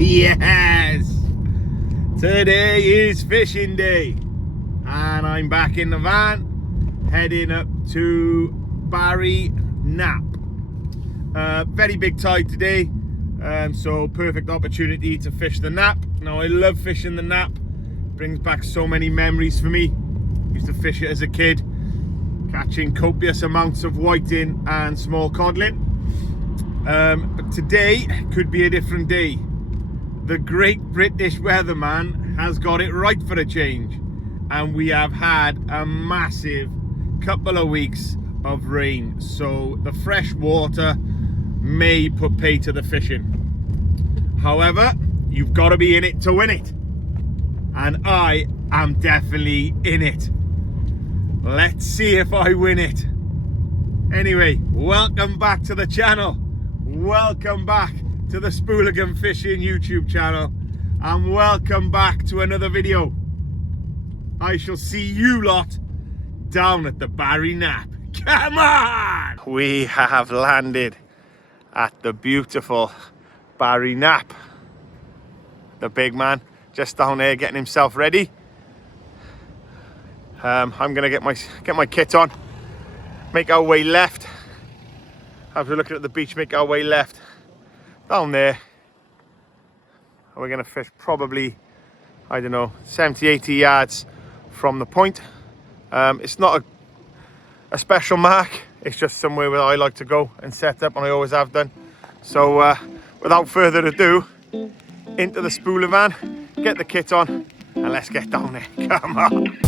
Yes! Today is fishing day and I'm back in the van heading up to Barry Knap. Very big tide today, so perfect opportunity to fish the Knap. Now I love fishing the Knap, brings back so many memories for me. Used to fish it as a kid, catching copious amounts of whiting and small codling. But today could be a different day. The great British weatherman has got it right for a change, and we have had a massive couple of weeks of rain, so the fresh water may put pay to the fishing. However, you've got to be in it to win it, and I am definitely in it. Let's see if I win it. Anyway, welcome back to the channel. Welcome back to the Spooligan Fishing YouTube channel, and welcome back to another video. I shall see you lot down at the Barry Knap. Come on! We have landed at the beautiful Barry Knap. The big man just down there getting himself ready. I'm gonna get my kit on, make our way left. As we're looking at the beach, make our way left down there, and we're going to fish probably, I don't know, 70-80 yards from the point. It's not a special mark, it's just somewhere where I like to go and set up, and I always have done. So without further ado, into the spooler van, get the kit on, and let's get down there. Come on.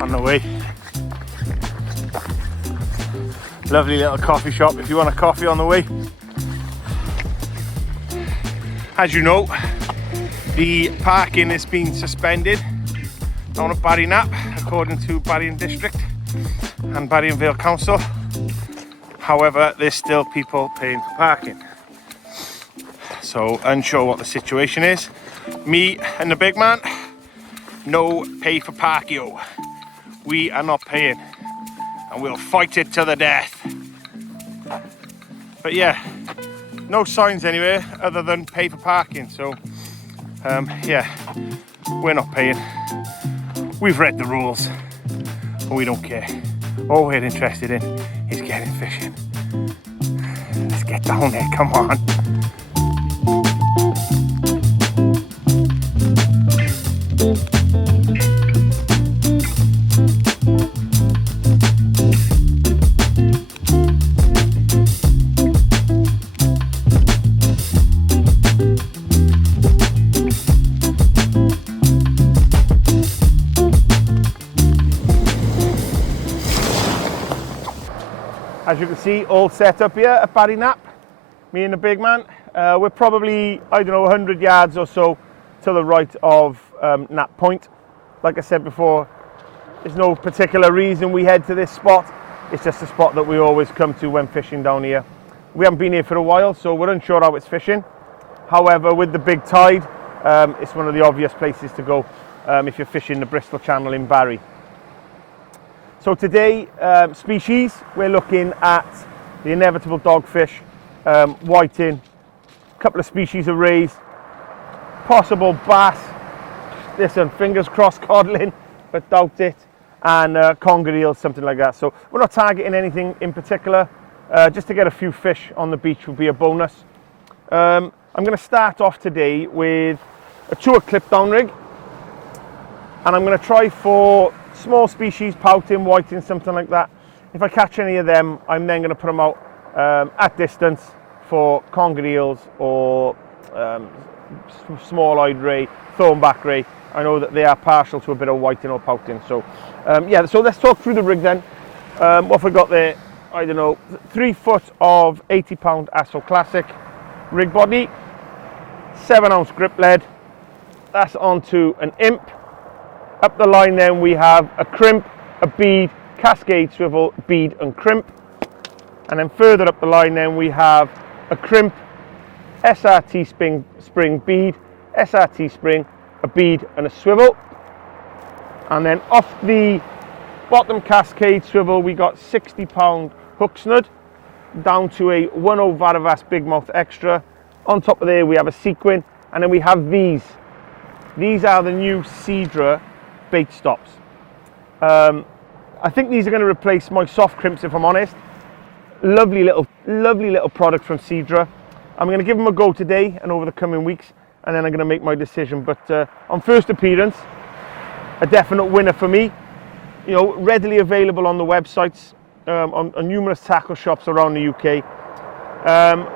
On the way. Lovely little coffee shop if you want a coffee on the way. As you know, the parking has been suspended down at Barry Knap according to Barry District and Barry Vale Council. However, there's still people paying for parking. So unsure what the situation is. Me and the big man, no pay for parkio. We are not paying, and we'll fight it to the death. But yeah, no signs anywhere other than pay for parking. So yeah, we're not paying. We've read the rules, and we don't care. All we're interested in is getting fishing. Let's get down there, come on. As you can see, all set up here at Barry Knap, me and the big man. We're probably, I don't know, 100 yards or so to the right of Knap Point. Like I said before, there's no particular reason we head to this spot. It's just a spot that we always come to when fishing down here. We haven't been here for a while, so we're unsure how it's fishing. However, with the big tide, it's one of the obvious places to go if you're fishing the Bristol Channel in Barry. So today, species, we're looking at the inevitable dogfish, whiting, a couple of species of rays, possible bass, listen, fingers crossed codling, but doubt it, and conger eels, something like that. So we're not targeting anything in particular, just to get a few fish on the beach would be a bonus. I'm going to start off today with a tour clip down rig, and I'm going to try for small species, pouting, whiting, something like that. If I catch any of them, I'm then going to put them out at distance for conger eels or small-eyed ray, thornback ray. I know that they are partial to a bit of whiting or pouting. So yeah, so let's talk through the rig then. What have we got there? I don't know, 3 foot of 80-pound Asso Classic rig body, 7-ounce grip lead. That's onto an imp. Up the line then we have a crimp a bead, cascade, swivel, bead and crimp. And then further up the line then we have a crimp, SRT spring bead, SRT spring, a bead and a swivel. And then off the bottom cascade swivel we got 60-pound hook snud down to a 10 Varavas Big Mouth Extra. On top of there we have a sequin, and then we have these. These are the new Cedra bait stops. I think these are going to replace my soft crimps, if I'm honest. Lovely little product from Cedra. I'm going to give them a go today and over the coming weeks, and then I'm going to make my decision. But on first appearance, a definite winner for me. You know, readily available on the websites, on numerous tackle shops around the UK.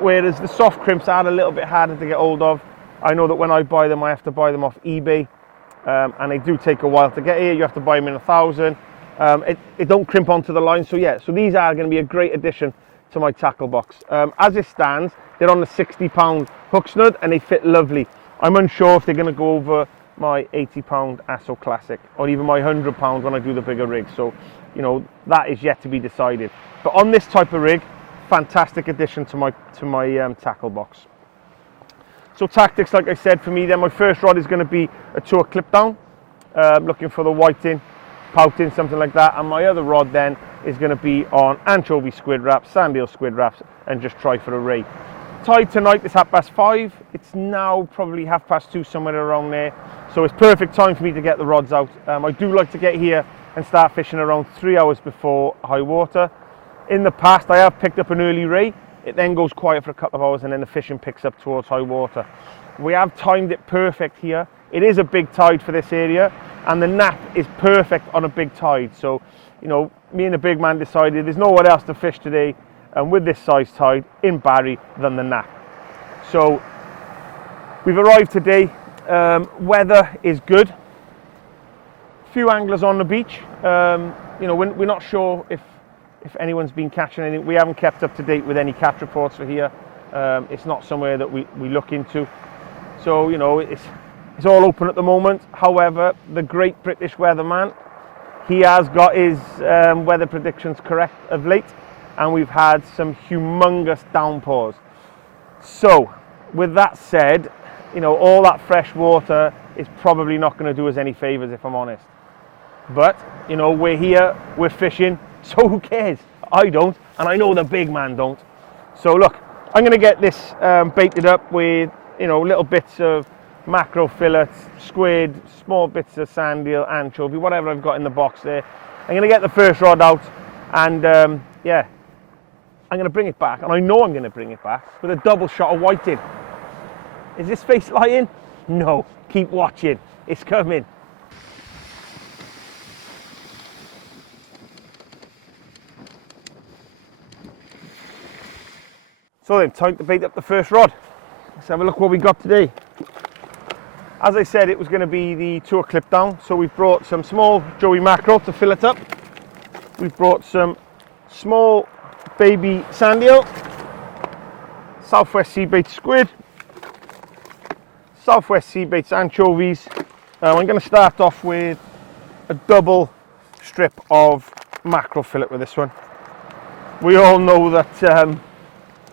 Whereas the soft crimps are a little bit harder to get hold of. I know that when I buy them, I have to buy them off eBay, and they do take a while to get here. You have to buy them in 1,000. It don't crimp onto the line, so yeah. So these are going to be a great addition to my tackle box. As it stands, they're on the 60-pound hook snud, and they fit lovely. I'm unsure if they're going to go over my 80-pound Asso Classic, or even my 100-pound when I do the bigger rig. So, you know, that is yet to be decided. But on this type of rig, fantastic addition to my tackle box. So tactics, like I said, for me then, my first rod is going to be a tour clip down, looking for the whiting, pouting, something like that. And my other rod then is going to be on anchovy squid wraps, sand eel squid wraps, and just try for a ray. Tide tonight is 5:30. It's now probably 2:30, somewhere around there. So it's perfect time for me to get the rods out. I do like to get here and start fishing around 3 hours before high water. In the past, I have picked up an early ray. It then goes quiet for a couple of hours, and then the fishing picks up towards high water. We have timed it perfect here. It is a big tide for this area, and the Knap is perfect on a big tide. So, you know, me and the big man decided there's nowhere else to fish today, and with this size tide in Barry than the Knap. So we've arrived today. Weather is good. Few anglers on the beach. You know, we're not sure if anyone's been catching anything. We haven't kept up to date with any catch reports for here. It's not somewhere that we look into. So, you know, it's all open at the moment. However, the great British weatherman, he has got his weather predictions correct of late, and we've had some humongous downpours. So, with that said, you know, all that fresh water is probably not going to do us any favours, if I'm honest. But, you know, we're here, we're fishing, so who cares? I don't, and I know the big man don't. So look, I'm going to get this baited up with, you know, little bits of mackerel fillets, squid, small bits of sand eel, anchovy, whatever I've got in the box there. I'm going to get the first rod out, and yeah, I'm going to bring it back, and I know I'm going to bring it back with a double shot of whiting. Is this face lying? No, keep watching, it's coming. So then, time to bait up the first rod. Let's have a look what we got today. As I said, it was going to be the tour clip down, so we've brought some small joey mackerel to fill it up. We've brought some small baby sand eel, Southwest Sea Baits squid, Southwest Sea Baits anchovies. I'm going to start off with a double strip of mackerel fillet with this one. We all know that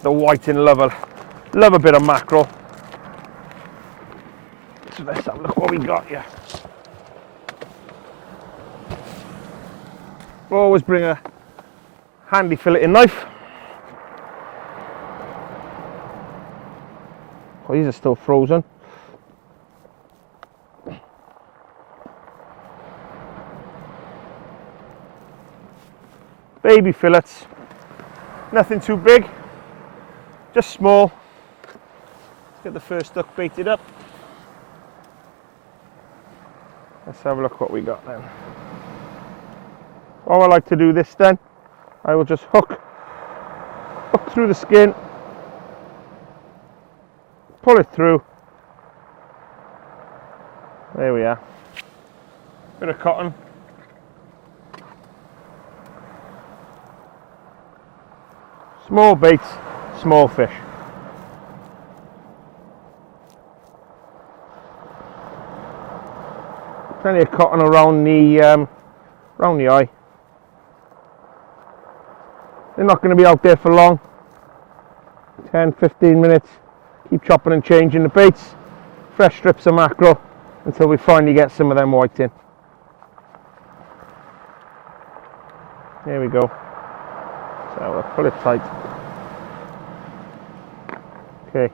the whiting love a bit of mackerel. So let's have a look what we got here. Always bring a handy filleting knife. Oh, these are still frozen. Baby fillets, nothing too big, just small. Let's get the first duck baited up. Let's have a look what we got then. All I like to do this then, I will just hook through the skin, pull it through. There we are. Bit of cotton. Small baits, small fish. Plenty of cotton around the eye. They're not going to be out there for long. 10-15 minutes. Keep chopping and changing the baits. Fresh strips of mackerel until we finally get some of them whiting. There we go. So we'll pull it tight. Okay.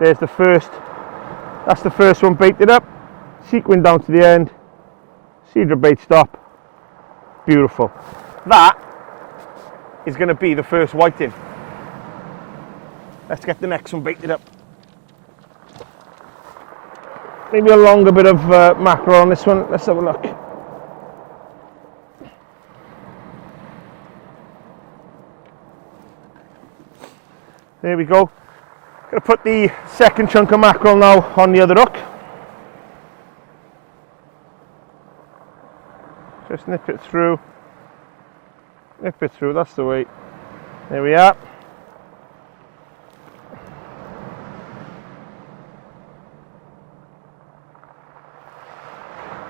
There's the first. That's the first one baited up. Sequin down to the end. Cedar bait stop. Beautiful. That is going to be the first whiting. Let's get the next one baited up. Maybe a longer bit of mackerel on this one. Let's have a look. There we go. Going to put the second chunk of mackerel now on the other hook. Just nip it through. Nip it through, that's the way. There we are.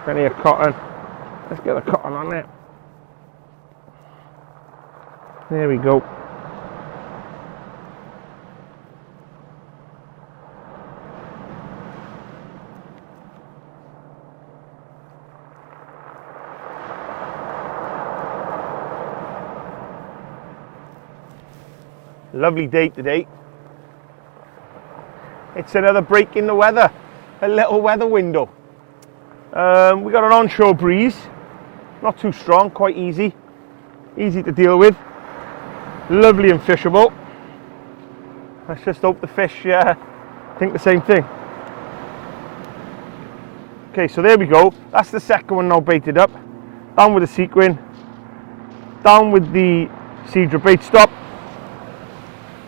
Plenty of cotton. Let's get the cotton on there. There we go. Lovely day today. It's another break in the weather, a little weather window. We got an onshore breeze, not too strong, quite easy to deal with. Lovely and fishable. Let's just hope the fish think the same thing. Okay, so there we go. That's the second one now baited up. Down with the sequin, down with the cedar bait stop.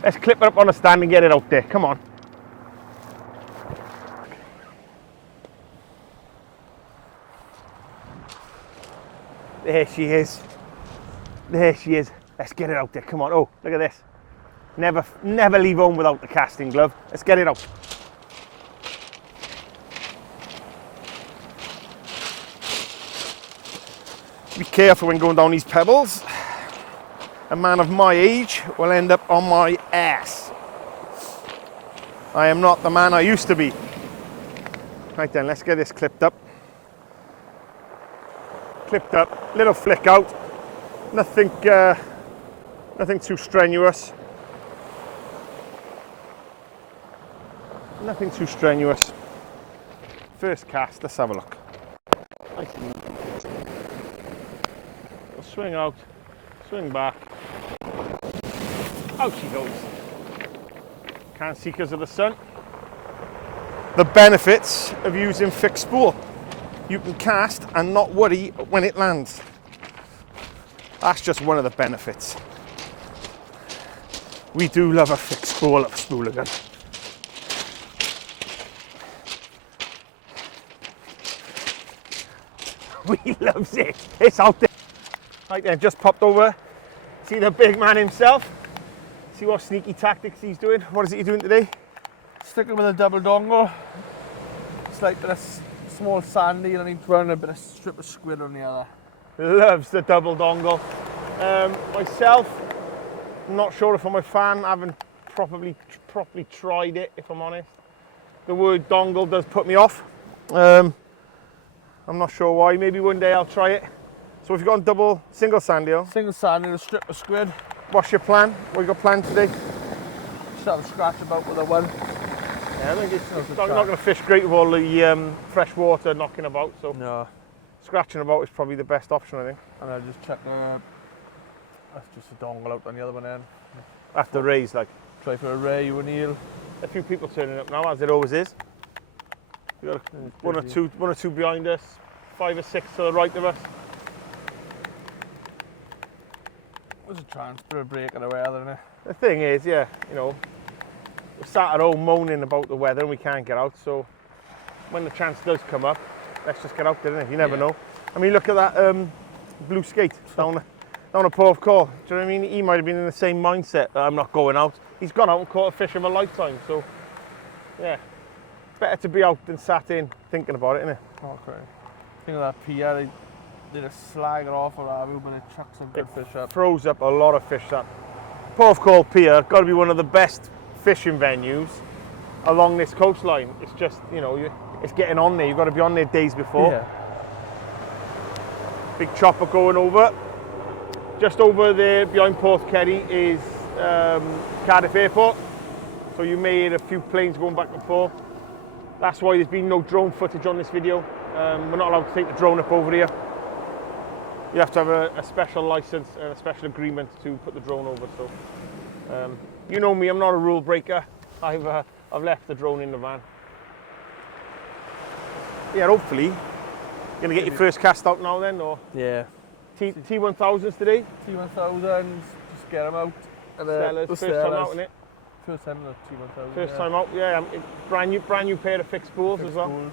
Let's clip it up on a stand and get it out there. Come on. There she is. There she is. Let's get it out there. Come on. Oh, look at this. Never leave home without the casting glove. Let's get it out. Be careful when going down these pebbles. A man of my age will end up on my ass. I am not the man I used to be. Right then, let's get this clipped up. Clipped up, little flick out. Nothing too strenuous. Nothing too strenuous. First cast, let's have a look. We'll swing out, swing back. Out she goes. Can't see because of the sun. The benefits of using fixed spool. You can cast and not worry when it lands. That's just one of the benefits. We do love a fixed spool of Spooligan. We loves it. It's out there. Right then, just popped over. See the big man himself. See what sneaky tactics he's doing. What is it you're doing today? Sticking with a double dongle. It's like a small sandy and I need to run a bit of strip of squid on the other. Loves the double dongle. Myself, I'm not sure if I'm a fan. I haven't properly tried it, if I'm honest. The word dongle does put me off. I'm not sure why. Maybe one day I'll try it. So if you've got a single sandy, Single sandy and a strip of squid. what's your plan? What you got planned today? Just have a scratch about with a one. Yeah, I think it's not going to fish great with all the fresh water knocking about, so No. scratching about is probably the best option, I think. And I'll just check that's just a dongle out on the other one then. After raise, like. Try for a ray, you an eel. A few people turning up now, as it always is. We've got one or two behind us, 5 or 6 to the right of us. There's a chance for a break of the weather, isn't it? The thing is, yeah, you know, we're sat at home moaning about the weather and we can't get out, so when the chance does come up, let's just get out there, innit? You never know. I mean, look at that blue skate down a port of call. Do you know what I mean? He might have been in the same mindset that I'm not going out. He's gone out and caught a fish of a lifetime, so yeah. Better to be out than sat in thinking about it, innit? Okay. Think of that pier, They just slag it off or have you, but it chucks some good fish up. Throws up a lot of fish, that. Porth Called Pier, got to be one of the best fishing venues along this coastline. It's just, you know, it's getting on there. You've got to be on there days before. Yeah. Big chopper going over. Just over there behind Porth Kerry is Cardiff Airport. So you may hear a few planes going back and forth. That's why there's been no drone footage on this video. We're not allowed to take the drone up over here. You have to have a special license and a special agreement to put the drone over. So, you know me, I'm not a rule breaker. I've left the drone in the van. Yeah, hopefully, you're gonna get your first cast out now then, or Yeah. T1000s today. T1000s, just get them out. And Stellars, first time out in it. First time in the T1000. First time out, yeah. Brand new pair of fixed spools as well. Spools.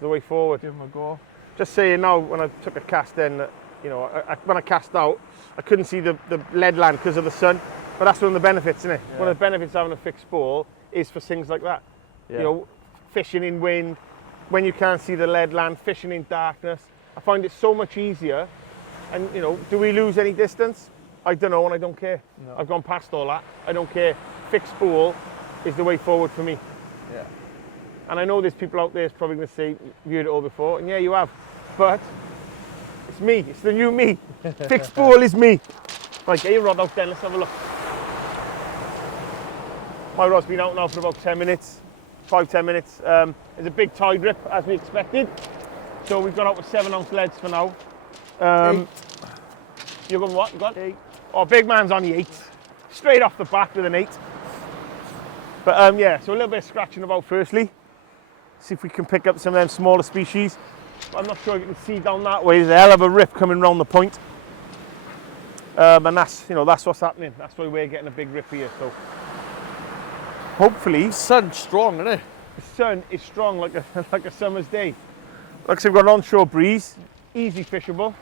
The way forward. Give them a go. Just saying now, when I took a cast in, you know, when I cast out, I couldn't see the lead land because of the sun. But that's one of the benefits, isn't it? Yeah. One of the benefits of having a fixed spool is for things like that. Yeah. You know, fishing in wind, when you can't see the lead land, fishing in darkness. I find it so much easier. And, you know, do we lose any distance? I don't know, and I don't care. No. I've gone past all that. I don't care. Fixed spool is the way forward for me. Yeah. And I know there's people out there that's probably going to say, you've heard it all before. And yeah, you have. But it's me. It's the new me. Fixed spool is me. Right, get your rod out then. Let's have a look. My rod's been out now for about 10 minutes. 5-10 minutes. There's a big tide rip, as we expected. So we've gone out with 7-ounce leads for now. You're going what? You got 8. Oh, big man's on the 8. Straight off the back with an 8. But yeah, so a little bit of scratching about firstly. See if we can pick up some of them smaller species. I'm not sure you can see down that way. There's a hell of a rip coming round the point. And that's, you know, that's what's happening. That's why we're getting a big rip here. So hopefully, The sun's strong, isn't it? the sun is strong like a summer's day. Like I said, we've got an onshore breeze, easy fishable.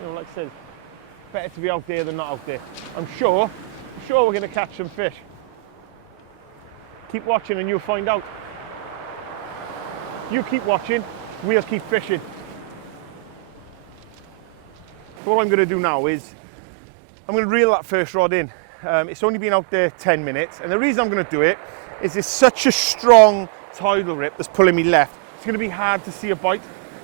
You know, like I said, better to be out there than not out there. I'm sure we're going to catch some fish. Keep watching and you'll find out. You keep watching, we'll keep fishing. So what I'm going to do now is, I'm going to reel that first rod in. It's only been out there 10 minutes, and the reason I'm going to do it is there's such a strong tidal rip that's pulling me left. It's going to be hard to see a bite.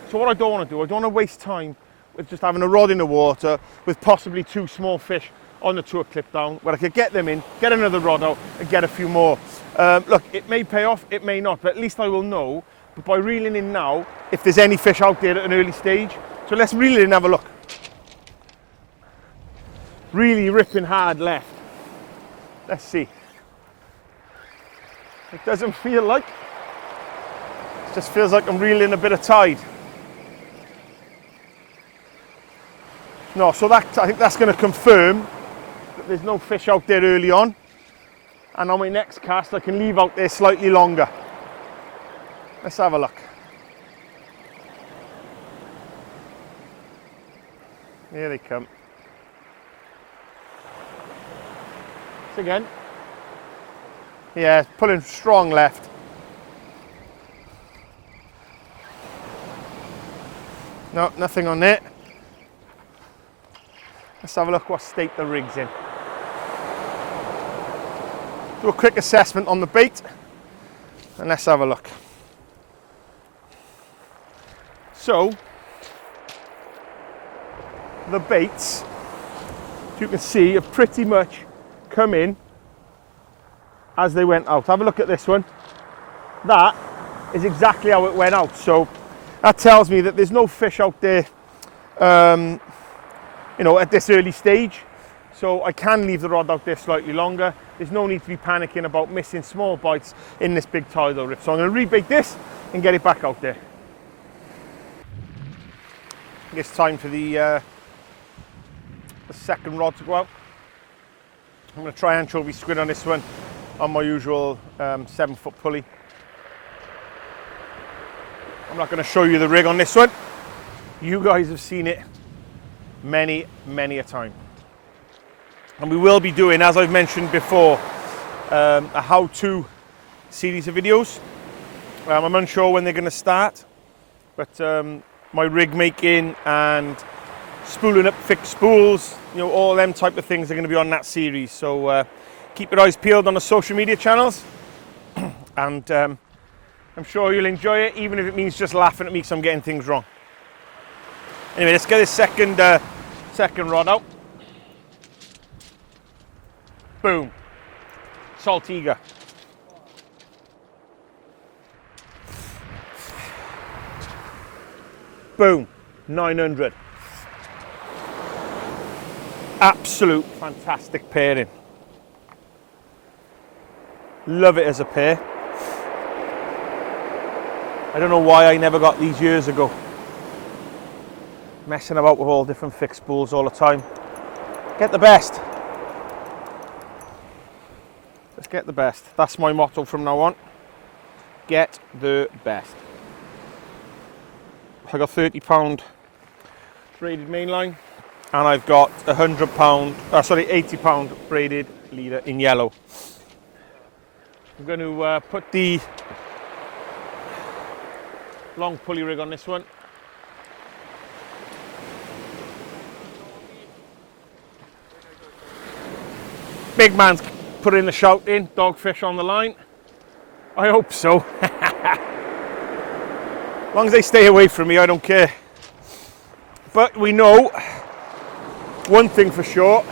So what I don't want to do, I don't want to waste time with just having a rod in the water with possibly 2 small fish on the tour clip down, where I could get them in, get another rod out and get a few more. Look, it may pay off, it may not, but at least I will know by reeling in now if there's any fish out there at an early stage. So let's reel in and have a look. Really ripping hard left. Let's see. It doesn't feel like, it just feels like I'm reeling a bit of tide. No, so that, I think that's going to confirm that there's no fish out there early on. And on my next cast, I can leave out there slightly longer. Let's have a look. Here they come. So again. Yeah, pulling strong left. No, nothing on it. Let's have a look what state the rig's in. Do a quick assessment on the bait and let's have a look. So, the baits, as you can see, have pretty much come in as they went out. Have a look at this one. That is exactly how it went out. So that tells me that there's no fish out there you know, at this early stage. So I can leave the rod out there slightly longer. There's no need to be panicking about missing small bites in this big tidal rip. So I'm going to rebait this and get it back out there. I think it's time for the second rod to go out. I'm going to try anchovy squid on this one on my usual 7-foot pulley. I'm not going to show you the rig on this one. You guys have seen it many a time. And we will be doing, as I've mentioned before, a how-to series of videos. I'm unsure when they're going to start, but my rig making and spooling up fixed spools, you know, all them type of things are going to be on that series. So keep your eyes peeled on the social media channels, and I'm sure you'll enjoy it, even if it means just laughing at me because I'm getting things wrong. Anyway, let's get this second rod out. Boom. Saltiga. Boom. 900. Absolute fantastic pairing. Love it as a pair. I don't know why I never got these years ago. Messing about with all different fixed spools all the time. Get the best. Let's get the best. That's my motto from now on. Get the best. I got £30 braided mainline, and I've got £80 braided leader in yellow. I'm going to put the long pulley rig on this one. Big man's putting the shout in, dogfish on the line. I hope so. As long as they stay away from me, I don't care. But we know one thing for sure,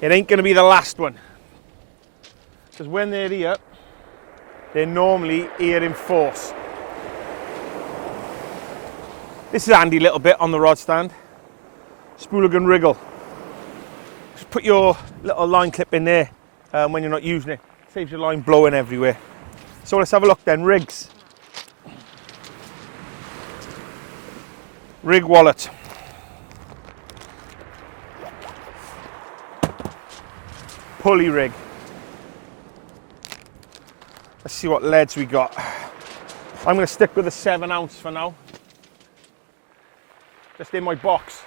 it ain't going to be the last one. Because when they're here, they're normally here in force. This is a handy little bit on the rod stand. Spooligan wriggle. Just put your little line clip in there when you're not using it. Saves your line blowing everywhere. So let's have a look then. Rigs. Rig wallet. Pulley rig. Let's see what leads we got. I'm going to stick with a 7-ounce for now. Just in my box.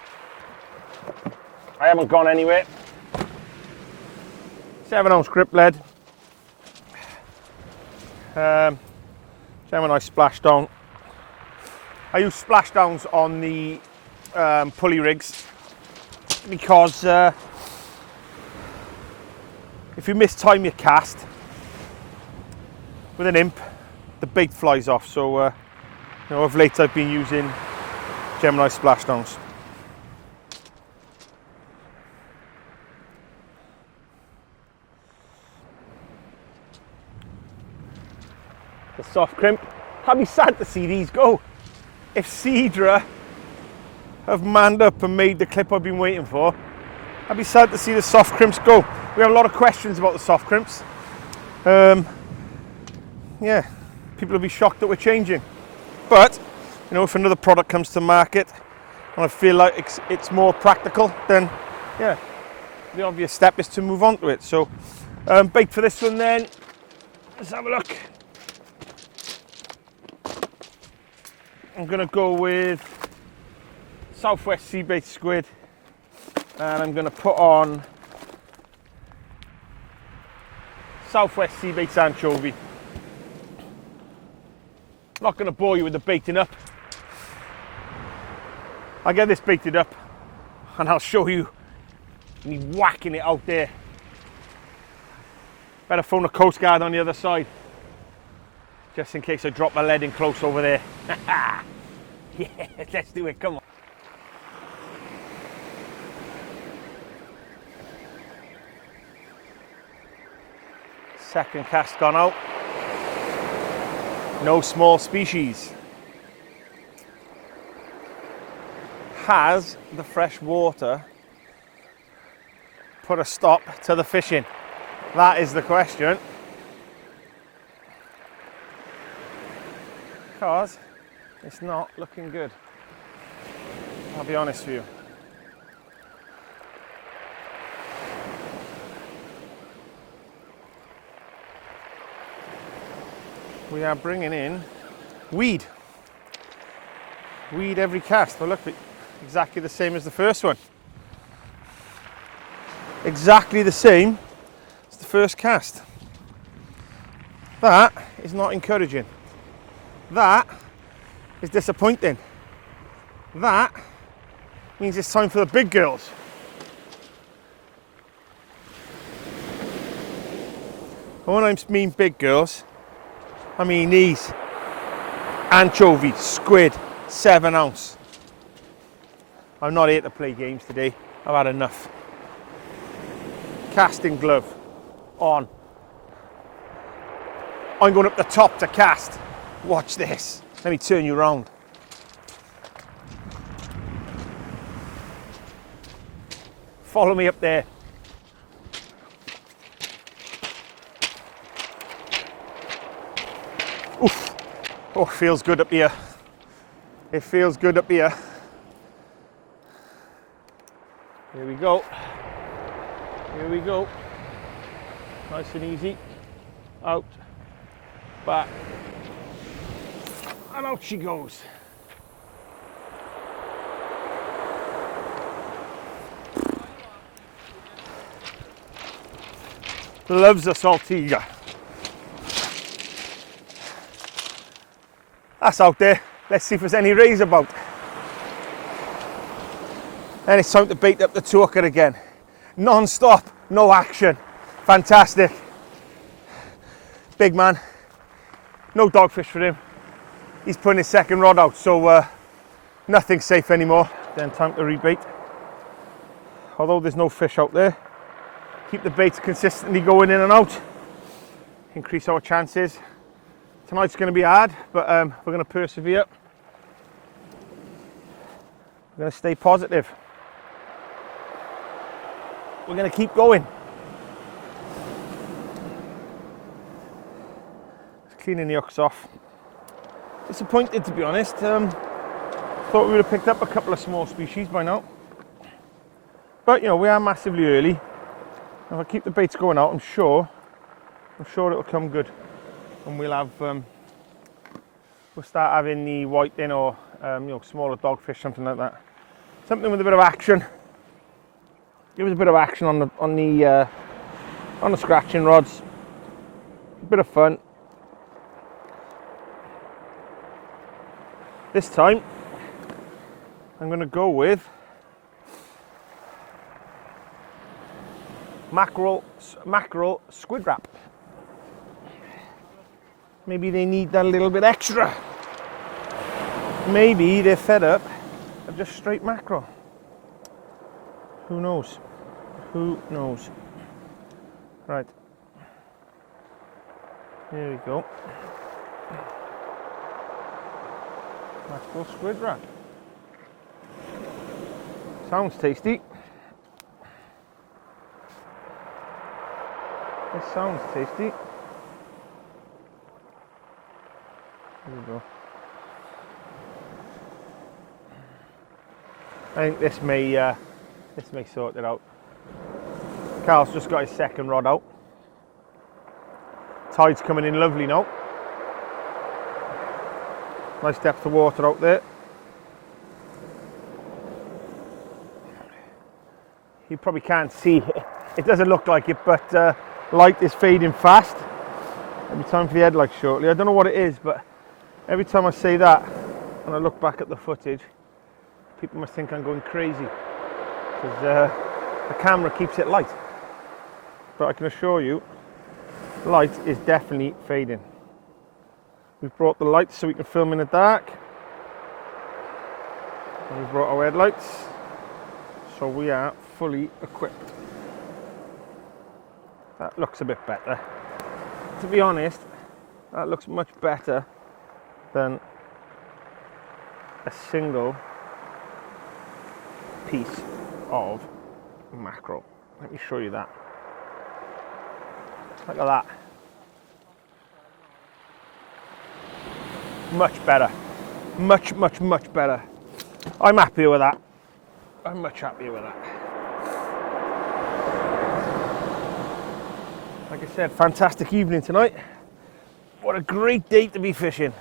I haven't gone anywhere. 7-ounce grip lead. Gemini splashdown. I use splashdowns on the pulley rigs because if you mistime your cast with an imp, the bait flies off. So you know, of late I've been using Gemini splashdowns. The soft crimp. I'd be sad to see these go. If Cedra have manned up and made the clip I've been waiting for, I'd be sad to see the soft crimps go. We have a lot of questions about the soft crimps. Yeah, people will be shocked that we're changing. But, you know, if another product comes to market and I feel like it's more practical, then yeah, the obvious step is to move on to it. So, bait for this one then. Let's have a look. I'm going to go with Southwest Sea Bait squid, and I'm going to put on Southwest Sea Baits anchovy. Not going to bore you with the baiting up. I'll get this baited up and I'll show you me whacking it out there. Better phone the Coast Guard on the other side, just in case I drop my lead in close over there. Yeah, let's do it, come on. Second cast gone out. No small species. Has the fresh water put a stop to the fishing? That is the question. Because it's not looking good. I'll be honest with you. We are bringing in weed. Weed every cast. Well, look, exactly the same as the first one. Exactly the same as the first cast. That is not encouraging. That is disappointing. That means it's time for the big girls. And when I mean big girls, I mean these. Anchovy, squid, 7 ounce. I'm not here to play games today. I've had enough. Casting glove on. I'm going up the top to cast. Watch this. Let me turn you around. Follow me up there. Oof. Oh, it feels good up here. It feels good up here. Here we go. Here we go. Nice and easy. Out. Back. And out she goes. Loves a saltiga. That's out there. Let's see if there's any rays about. And it's time to bait up the talker again. Non-stop, no action. Fantastic. Big man. No dogfish for him. He's putting his second rod out, so nothing's safe anymore. Then time to rebait. Although there's no fish out there, keep the baits consistently going in and out. Increase our chances. Tonight's going to be hard, but we're going to persevere. We're going to stay positive. We're going to keep going. Just cleaning the hooks off. Disappointed, to be honest. Thought we would have picked up a couple of small species by now. But, you know, we are massively early. If I keep the baits going out, I'm sure it'll come good. And we'll have, we'll start having the whiting or, you know, smaller dogfish, something like that. Something with a bit of action. Give us a bit of action on the scratching rods. A bit of fun. This time, I'm going to go with mackerel squid wrap. Maybe they need that little bit extra. Maybe they're fed up of just straight mackerel. Who knows? Who knows? Right. Here we go. Mackerel squid wrap. Sounds tasty. This sounds tasty. There we go. I think this may sort it out. Carl's just got his second rod out. Tide's coming in lovely now. Nice depth of water out there. You probably can't see, it doesn't look like it, but light is fading fast. It'll be time for the headlights shortly. I don't know what it is, but every time I say that and I look back at the footage, people must think I'm going crazy because the camera keeps it light. But I can assure you, light is definitely fading. We've brought the lights so we can film in the dark. And we've brought our headlights, so we are fully equipped. That looks a bit better. To be honest, that looks much better than a single piece of mackerel. Let me show you that. Look at that. Much better. Much, much, much better. I'm happier with that. I'm much happier with that. Like I said, fantastic evening tonight. What a great day to be fishing.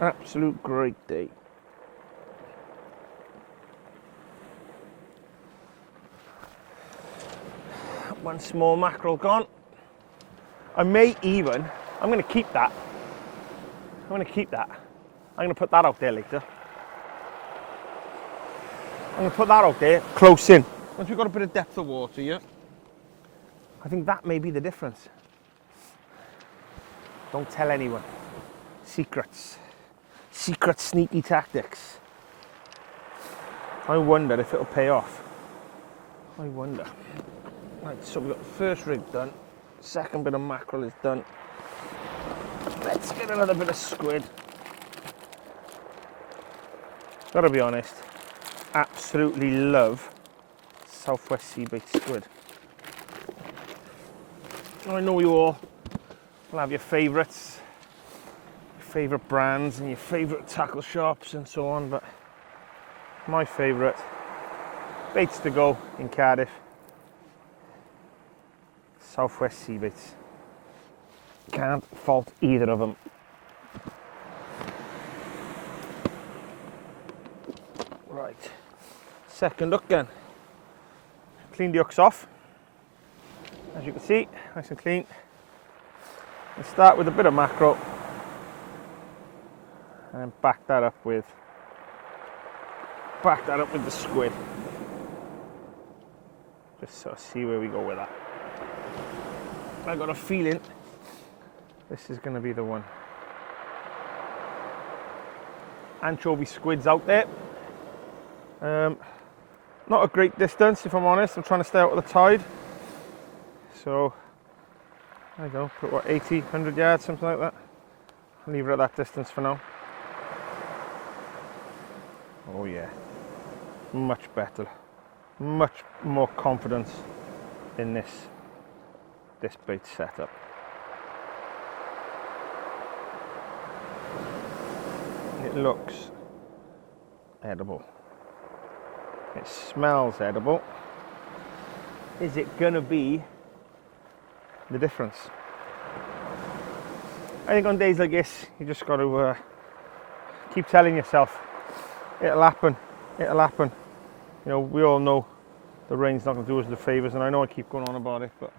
Absolute great day. One small mackerel gone. I'm going to keep that I'm going to keep that. I'm going to put that out there later. I'm going to put that out there close in. Once we've got a bit of depth of water here, I think that may be the difference. Don't tell anyone. Secrets. Secret sneaky tactics. I wonder if it'll pay off. I wonder. Right, so we've got the first rig done. Second bit of mackerel is done. Let's get another bit of squid. Gotta be honest, absolutely love Southwest Sea Bait squid. I know you all will have your favourites, your favourite brands and your favourite tackle shops and so on, but my favourite baits to go in Cardiff, Southwest Sea Baits. Can't fault either of them. Right, second hook then. Clean the hooks off. As you can see, nice and clean. And start with a bit of mackerel and then back that up with the squid. Just sort of see where we go with that. I got a feeling this is going to be the one. Anchovy squids out there. Not a great distance, if I'm honest. I'm trying to stay out of the tide. So, I don't know, put what, 80, 100 yards, something like that. I'll leave it at that distance for now. Oh yeah, much better. Much more confidence in this bait setup. It looks edible. It smells edible. Is it gonna be the difference? I think on days like this, you just got to keep telling yourself, it'll happen, it'll happen. You know, we all know the rain's not going to do us the favours, and I know I keep going on about it, but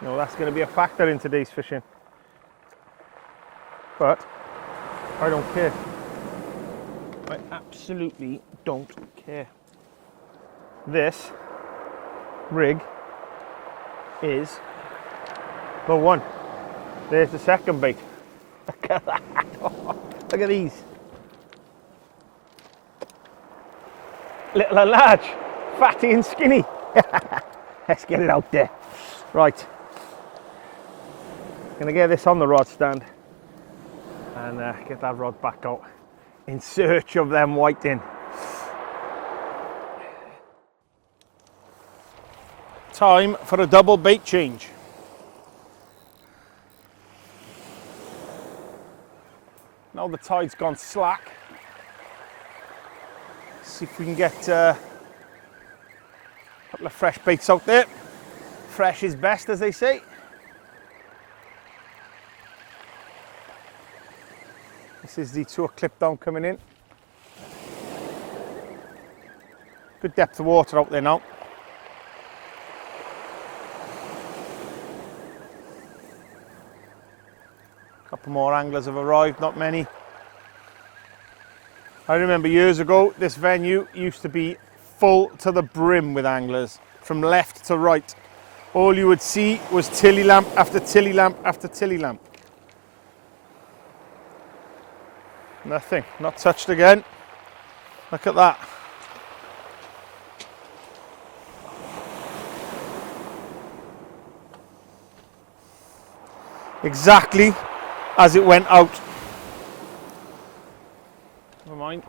you know, that's going to be a factor in today's fishing. But I don't care. I absolutely don't care. This rig is the one. There's the second bait. Look at that. Look at these. Little and large, fatty and skinny. Let's get it out there. Right. Gonna get this on the rod stand and get that rod back out in search of them whiting. Time for a double bait change. Now the tide's gone slack. See if we can get a couple of fresh baits out there. Fresh is best, as they say. This is the tour clip down coming in. Good depth of water out there now. A couple more anglers have arrived, not many. I remember years ago, this venue used to be full to the brim with anglers, from left to right. All you would see was tilly lamp after tilly lamp after tilly lamp. Nothing, not touched again. Look at that. Exactly as it went out. Never mind.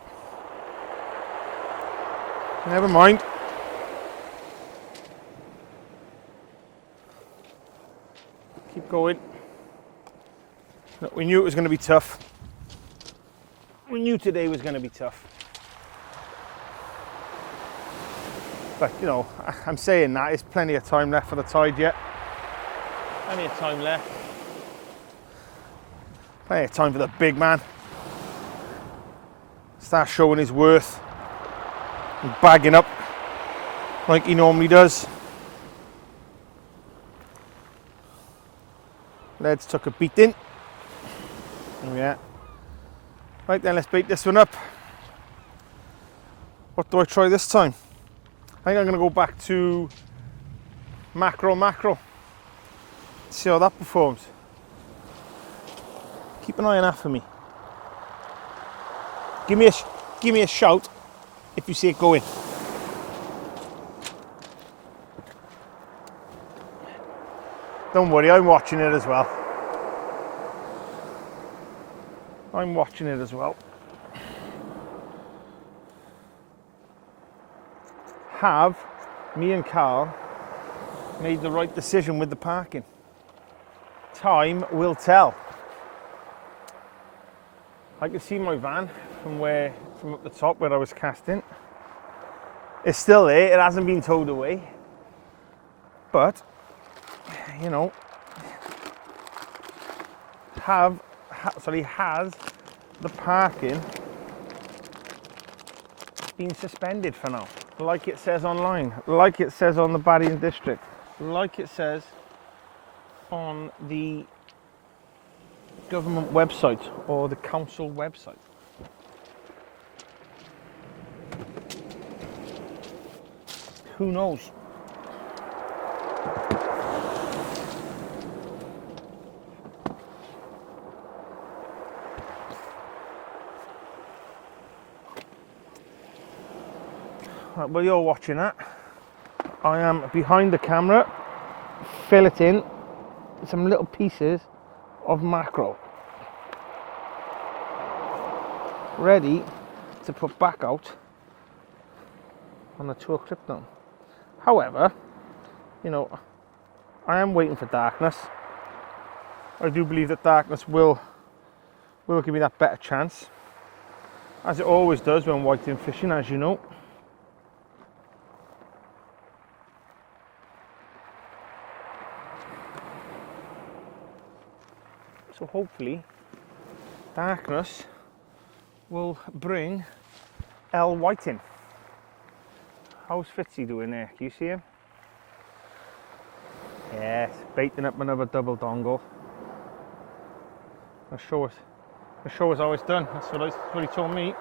Never mind. Keep going. Look, we knew it was going to be tough. We knew today was going to be tough. But, you know, I'm saying that, there's plenty of time left for the tide yet. Plenty of time left. Plenty of time for the big man. Start showing his worth and bagging up like he normally does. Leads took a beating. Oh yeah, Right then, let's bait this one up. What do I try this time? I think I'm going to go back to macro. See how that performs. Keep an eye on that for me. Give me a shout if you see it going. Don't worry, I'm watching it as well. Have me and Carl made the right decision with the parking? Time will tell. I can see my van from up the top where I was casting. It's still there, it hasn't been towed away. But, you know, has the parking been suspended for now? Like it says online, like it says on the Barry District, like it says on the government website or the council website. Who knows? Right, well, you're watching that. I am behind the camera, filleting some little pieces of mackerel, ready to put back out on the tour Krypton. However, you know, I am waiting for darkness. I do believe that darkness will give me that better chance, as it always does when whiting fishing, as you know. So hopefully darkness will bring L whiting. How's Fitzy doing there? Can you see him? Yes, baiting up another double dongle. I'll show us how it's done. That's what he told me.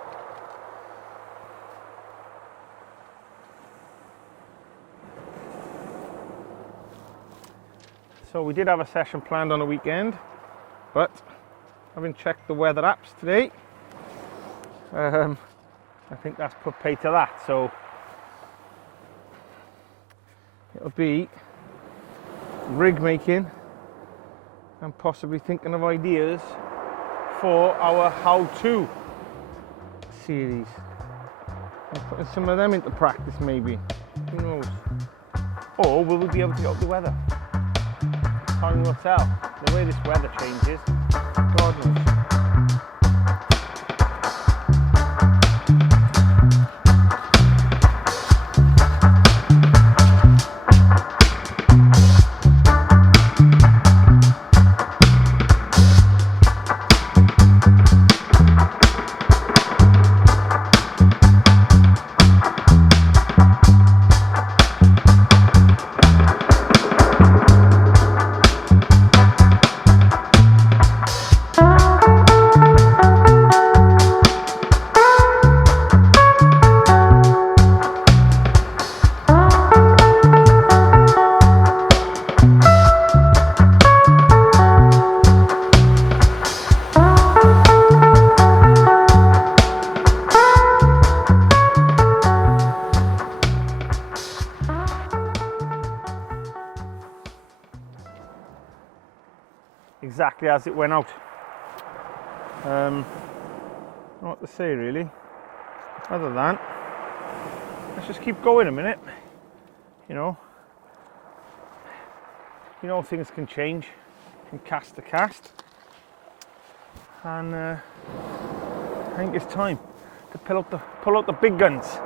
So we did have a session planned on a weekend, but having checked the weather apps today, I think that's put pay to that. So it'll be rig making and possibly thinking of ideas for our how-to series and putting some of them into practice, maybe. Who knows? Or will we be able to get up the weather? Time will tell. The way this weather changes, God knows. Exactly as it went out. I don't know what to say really, other than let's just keep going a minute. You know things can change from cast to cast, and I think it's time to pull out the big guns.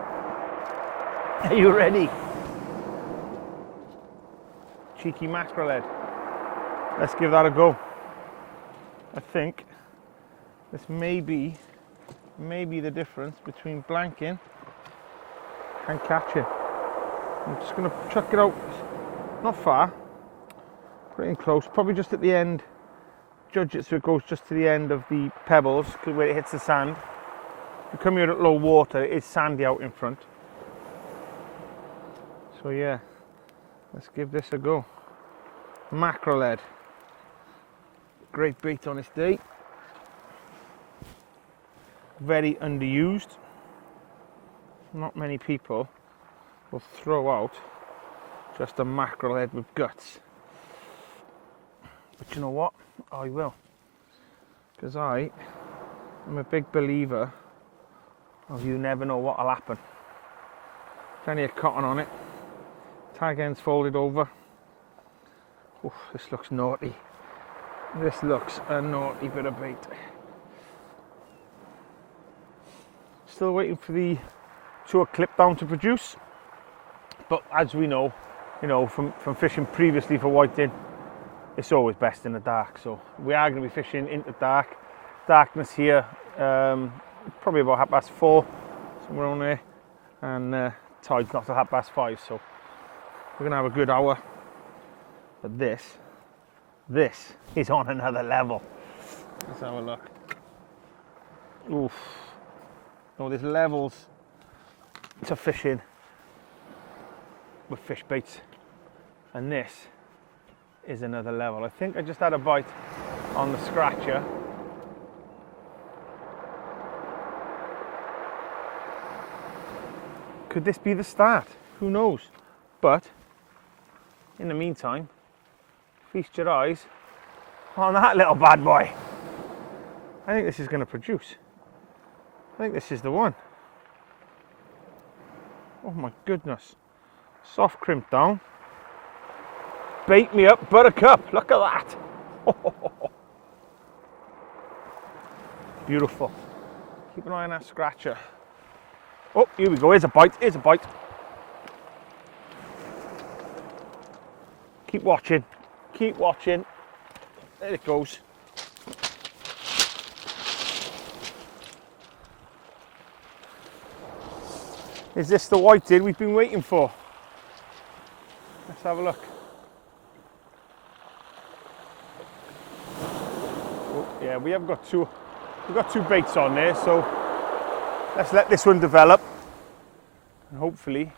Are you ready? Cheeky mackerel head. Let's give that a go. I think this may be the difference between blanking and catching. I'm just going to chuck it out, not far, pretty close, probably just at the end judge it so it goes just to the end of the pebbles, where it hits the sand. You come here at low water, it is sandy out in front. So yeah, let's give this a go. Mackerel head. Great bait on this day. Very underused. Not many people will throw out just a mackerel head with guts. But you know what? I will. Because I am a big believer of you never know what'll happen. Plenty of cotton on it. Tag ends folded over. Oof, this looks naughty. This looks a naughty bit of bait. Still waiting for the tour clip down to produce. But as we know, from fishing previously for whiting, it's always best in the dark. So we are going to be fishing into darkness here. Probably about 4:30, somewhere around there. And tide's not till 5:30, so we're going to have a good hour. But this is on another level. Let's have a look. Oof. No, there's levels to fishing with fish baits, and this is another level. I think I just had a bite on the scratcher. Could this be the start? Who knows? But in the meantime, feast your eyes on that little bad boy. I think this is going to produce. I think this is the one. Oh my goodness. Soft crimp down. Bait me up, buttercup. Look at that. Beautiful. Keep an eye on that scratcher. Oh, here we go. Here's a bite. Here's a bite. Keep watching. Keep watching. There it goes. Is this the whiting we've been waiting for? Let's have a look. Oh, yeah, we've got two baits on there, so let's let this one develop, and hopefully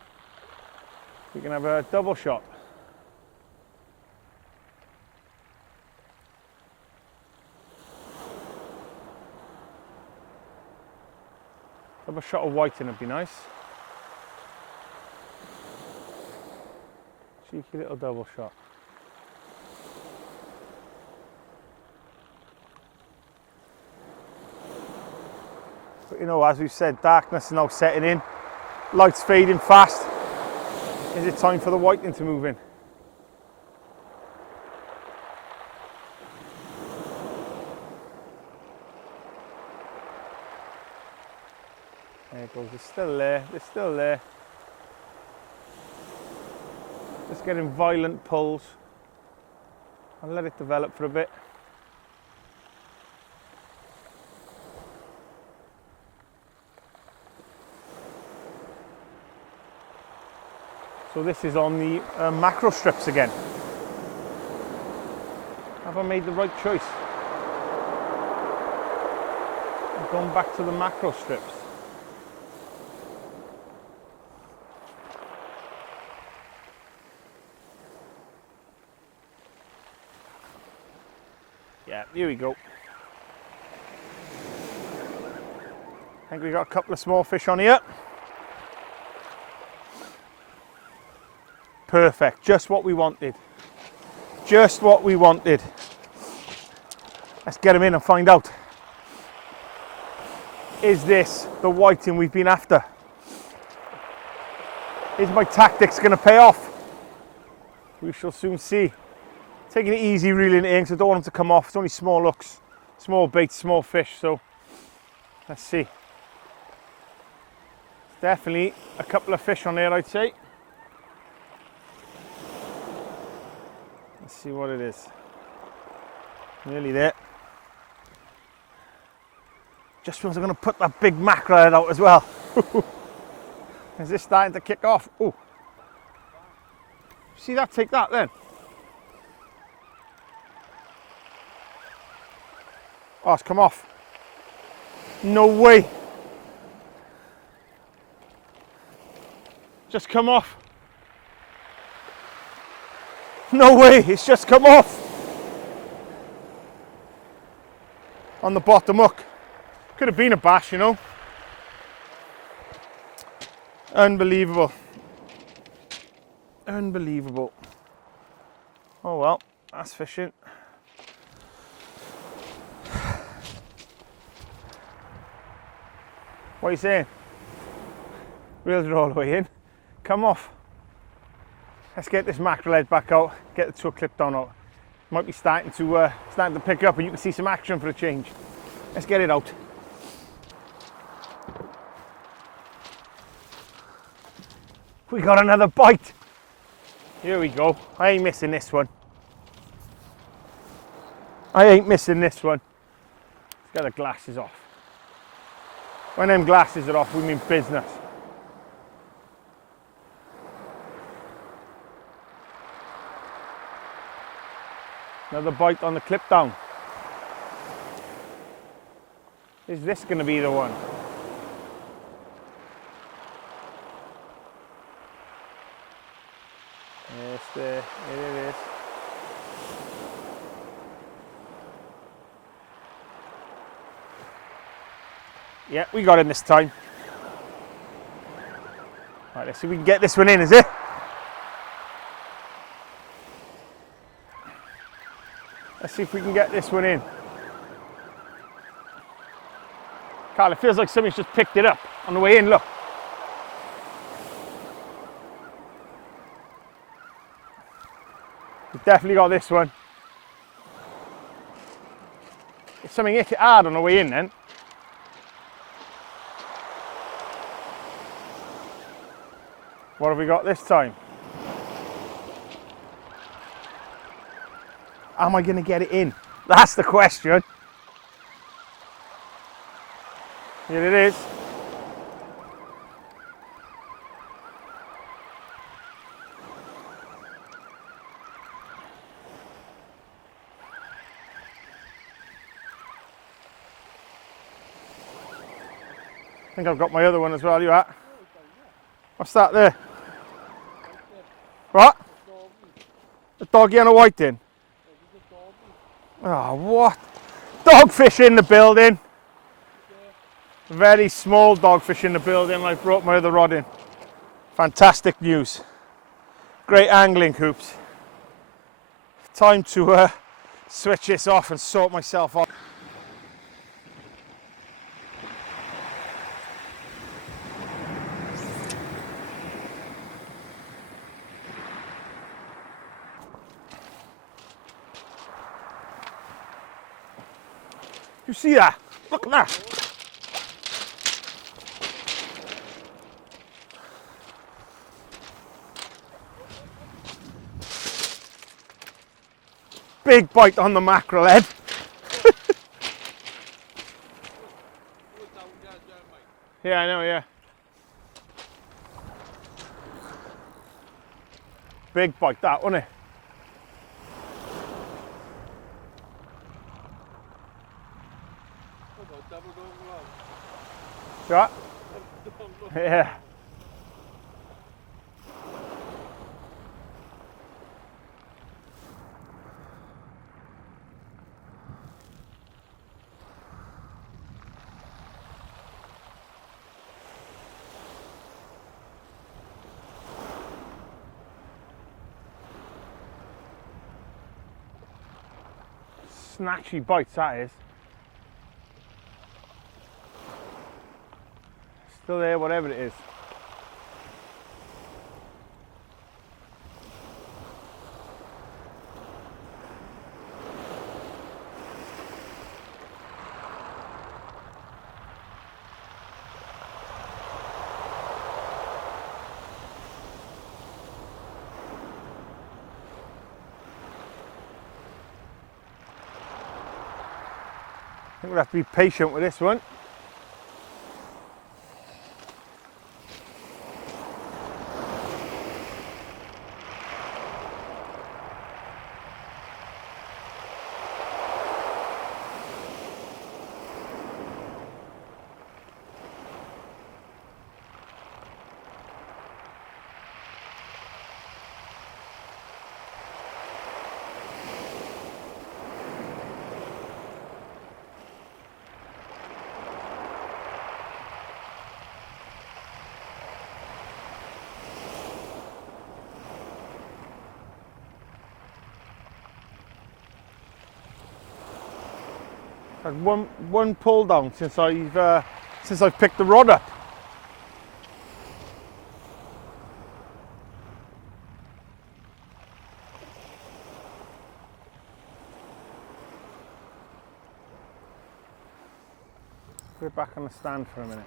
we can have a double shot. Double shot of whiting would be nice. Cheeky little double shot. But you know, as we've said, darkness is now setting in, lights fading fast. Is it time for the whiting to move in? There it goes, it's still there, it's still there. Just getting violent pulls. I'll let it develop for a bit. So this is on the macro strips again. Have I made the right choice? I've gone back to the macro strips. Yeah, here we go. I think we got a couple of small fish on here. Perfect, just what we wanted. Just what we wanted. Let's get them in and find out. Is this the whiting we've been after? Is my tactics going to pay off? We shall soon see. Taking it easy, reeling it in, because I don't want them to come off. It's only small hooks, small baits, small fish, so let's see. Definitely a couple of fish on there, I'd say. Let's see what it is. Nearly there. Just feels I'm going to put that big mackerel head out as well. Is this starting to kick off? Oh, see that? Take that then. Oh, it's come off. No way. Just come off. No way, it's just come off. On the bottom hook. Could have been a bass, you know. Unbelievable. Unbelievable. Oh well, that's fishing. What are you saying? Reels are all the way in. Come off. Let's get this mackerel head back out. Get the tour clip down out. Might be starting to pick up, and you can see some action for a change. Let's get it out. We got another bite. Here we go. I ain't missing this one. I ain't missing this one. Let's get the glasses off. When them glasses are off, we mean business. Another bite on the clip down. Is this going to be the one? Yes, there it is. Yeah, we got him this time. Right, let's see if we can get this one in, is it? Let's see if we can get this one in. Carl, it feels like somebody's just picked it up on the way in, look. We've definitely got this one. If something hit it hard on the way in then. What have we got this time? Am I going to get it in? That's the question. Here it is. I think I've got my other one as well. You at? What's that there? What? A doggy and a whiting. Oh, what? Dogfish in the building. Very small dogfish in the building. I brought my other rod in. Fantastic news. Great angling, Hoops. Time to switch this off and sort myself off. You see that? Look at that. Big bite on the mackerel head. Yeah, I know, yeah. Big bite that, wasn't it? What? Yeah. Snatchy bites, that is. Still there, whatever it is. I think we'll have to be patient with this one. Had one pull down since I've picked the rod up. Put it back on the stand for a minute.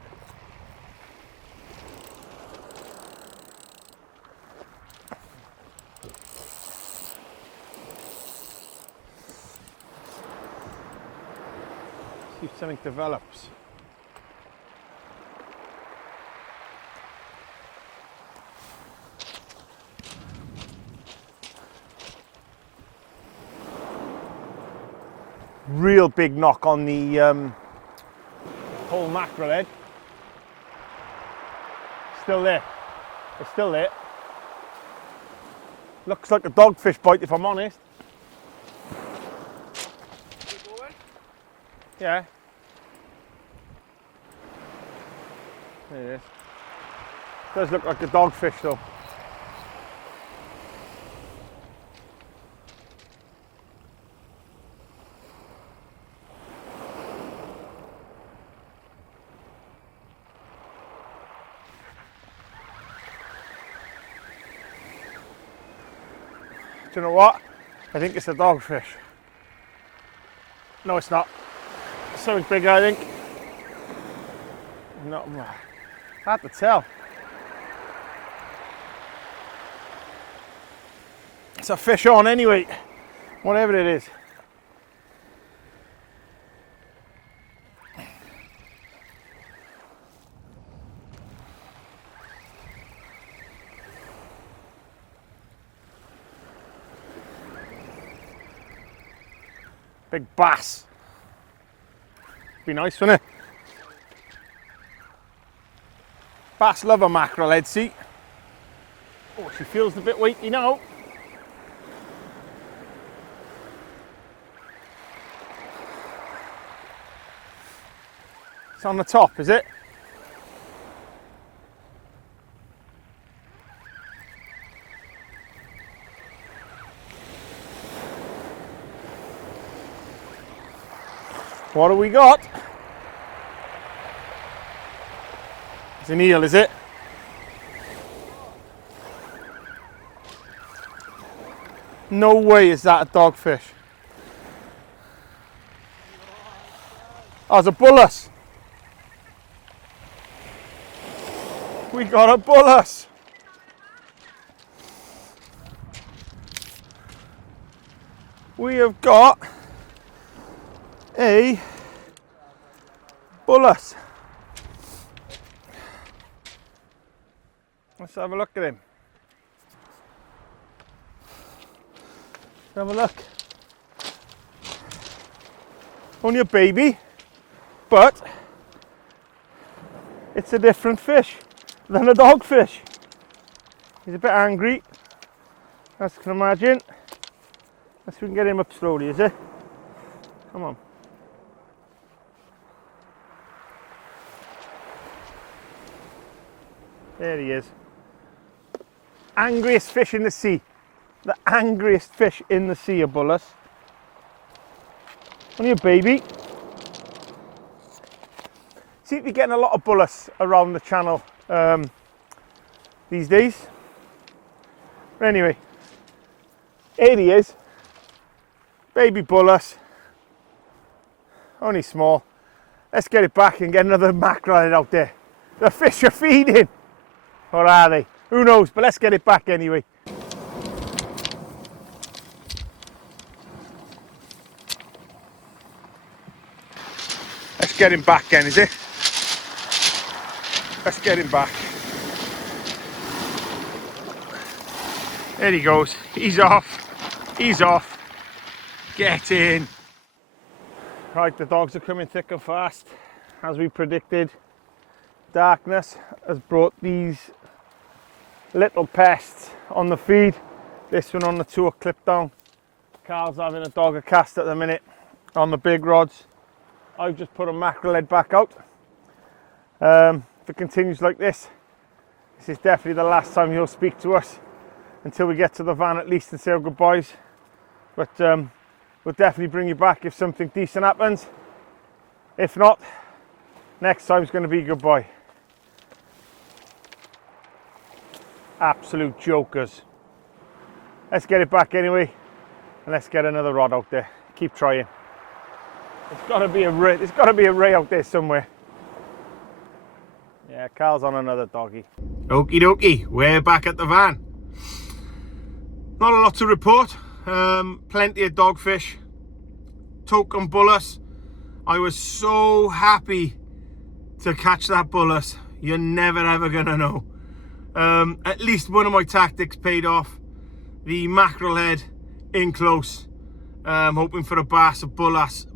See if something develops. Real big knock on the whole mackerel head. Still there. It's still there. Looks like a dogfish bite if I'm honest. Yeah. There it is. Does look like a dogfish though. Do you know what? I think it's a dogfish. No, it's not. Something bigger, I think. Not hard to tell. It's a fish on anyway, whatever it is. Big bass. Be nice, wouldn't it? Bass love a mackerel head, see? Oh, she feels a bit weighty now. It's on the top, is it? What have we got? It's an eel, is it? No way is that a dogfish. Oh, it's a bullus. We got a bullus. We have got a bullus. Let's have a look at him. Let's have a look. Only a baby, but it's a different fish than a dogfish. He's a bit angry, as you can imagine. Let's see if we can get him up slowly, is it? Come on. There he is. Angriest fish in the sea. The angriest fish in the sea, a bullus. Only a baby. Seem to be getting a lot of bullus around the channel these days. But anyway, here he is. Baby bullus. Only small. Let's get it back and get another mackerel head out there. The fish are feeding. Or are they? Who knows, but let's get it back anyway. Let's get him back then, is it? Let's get him back. There he goes. He's off. He's off. Get in. Right, the dogs are coming thick and fast. As we predicted, darkness has brought these little pests on the feed. This one on the tour clip down. Carl's having a dogger cast at the minute on the big rods. I've just put a mackerel head back out. If it continues like this is definitely the last time he'll speak to us until we get to the van at least and say our goodbyes. But we'll definitely bring you back if something decent happens. If not, next time's going to be goodbye. Absolute jokers. Let's get it back anyway, and let's get another rod out there. Keep trying. There's got to be a ray out there somewhere. Yeah, Carl's on another doggy. Okie dokie, we're back at the van. Not a lot to report. Plenty of dogfish. Token bullus. I was so happy to catch that bullus. You're never ever gonna know. At least one of my tactics paid off. The mackerel head in close. Hoping for a bass, a bullus,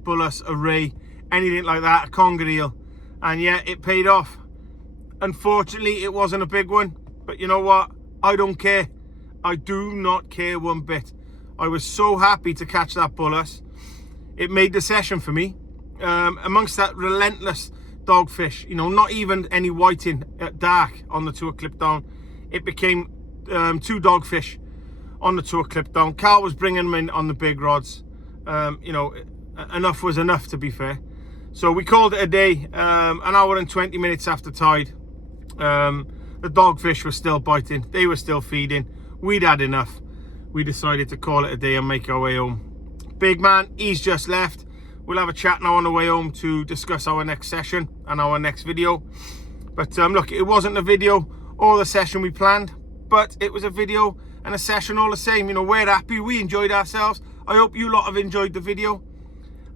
a ray, anything like that, a conger eel. And yeah, it paid off. Unfortunately, it wasn't a big one, but you know what? I don't care. I do not care one bit. I was so happy to catch that bullus. It made the session for me. Amongst that relentless dogfish, you know, not even any whiting at dark on the tour clip down. It became 2 dogfish on the tour clip down. Carl was bringing them in on the big rods. You know, enough was enough, to be fair. So we called it a day. An hour and 20 minutes after tide. The dogfish were still biting. They were still feeding. We'd had enough. We decided to call it a day and make our way home. Big man, he's just left. We'll have a chat now on the way home to discuss our next session and our next video. But look, it wasn't a video or the session we planned, but it was a video and a session all the same. You know, we're happy, we enjoyed ourselves. I hope you lot have enjoyed the video.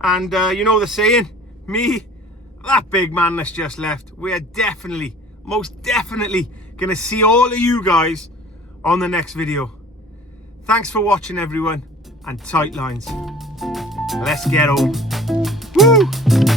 And you know the saying, me, that big man that's just left, we are definitely, most definitely gonna see all of you guys on the next video. Thanks for watching, everyone, and tight lines. Let's get home. Woo!